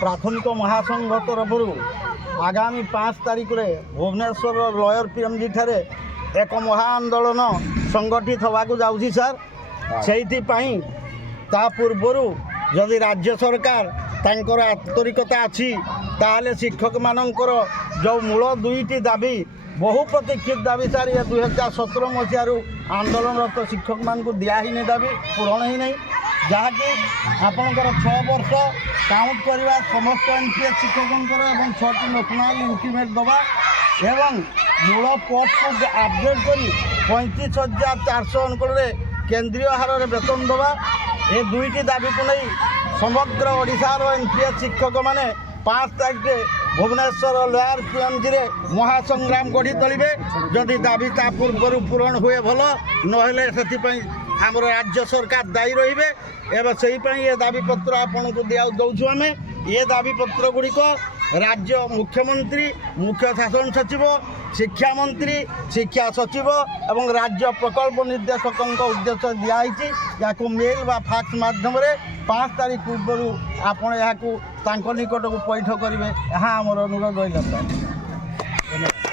ପ୍ରାଥମିକ ମହାସଂଘ ତରଫରୁ ଆଗାମୀ 5 ତାରିଖରେ ଭୁବନେଶ୍ୱର ଲୟର ପିଏମ୍ଜି ଠାରେ ଏକ ମହା ଆନ୍ଦୋଳନ ସଂଗଠିତ ହେବାକୁ ଯାଉଛି ସାର୍। ସେଇଥିପାଇଁ ତା ପୂର୍ବରୁ ଯଦି ରାଜ୍ୟ ସରକାର ତାଙ୍କର ଆନ୍ତରିକତା ଅଛି ତାହେଲେ ଶିକ୍ଷକମାନଙ୍କର ଯେଉଁ ମୂଳ 2ଟି ଦାବି ବହୁ ପ୍ରତୀକ୍ଷିତ ଦାବି ସାର୍, ଏ 2017 ମସିହାରୁ ଆନ୍ଦୋଳନରତ ଶିକ୍ଷକମାନଙ୍କୁ ଦିଆ ହେଇନି, ଦାବି ପୂରଣ ହେଇନାହିଁ। ଯାହାକି ଆପଣଙ୍କର 6 ବର୍ଷ କାଉଣ୍ଟ କରିବା ସମସ୍ତ NPS ଶିକ୍ଷକଙ୍କର ଏବଂ 6ଟି ନ୍ୟାସନାଲ୍ ଇନକ୍ରିମେଣ୍ଟ ଦେବା ଏବଂ ମୂଳ ପୋଷ୍ଟକୁ ଆପଡେଟ୍ କରି 35,400 ଅଙ୍କଳରେ କେନ୍ଦ୍ରୀୟ ହାରରେ ବେତନ ଦେବା, ଏ 2ଟି ଦାବିକୁ ନେଇ ସମଗ୍ର ଓଡ଼ିଶାର NPS ଶିକ୍ଷକମାନେ 5 ତାରିଖରେ ଭୁବନେଶ୍ୱର ଲୟାର ପିଏମ୍ଜିରେ ମହାସଂଗ୍ରାମ ଗଢ଼ି ତୋଳିବେ। ଯଦି ଦାବି ତା ପୂର୍ବରୁ ପୂରଣ ହୁଏ ଭଲ, ନହେଲେ ସେଥିପାଇଁ ଆମର ରାଜ୍ୟ ସରକାର ଦାୟୀ ରହିବେ। ଏବେ ସେହିପାଇଁ ଏ ଦାବିପତ୍ର ଆପଣଙ୍କୁ ଦେଉଛୁ ଆମେ। ଏ ଦାବିପତ୍ର ଗୁଡ଼ିକ ରାଜ୍ୟ ମୁଖ୍ୟମନ୍ତ୍ରୀ, ମୁଖ୍ୟ ଶାସନ ସଚିବ, ଶିକ୍ଷାମନ୍ତ୍ରୀ, ଶିକ୍ଷା ସଚିବ ଏବଂ ରାଜ୍ୟ ପ୍ରକଳ୍ପ ନିର୍ଦ୍ଦେଶକଙ୍କ ଉଦ୍ଦେଶ୍ୟ ଦିଆହେଇଛି। ଏହାକୁ ମେଲ୍ ବା ଫାକ୍ସ ମାଧ୍ୟମରେ 5 ତାରିଖ ପୂର୍ବରୁ ଆପଣ ଏହାକୁ ତାଙ୍କ ନିକଟକୁ ପଇଠ କରିବେ, ଏହା ଆମର ଅନୁରୋଧ ରହିଲା ସାର୍। ଧନ୍ୟବାଦ।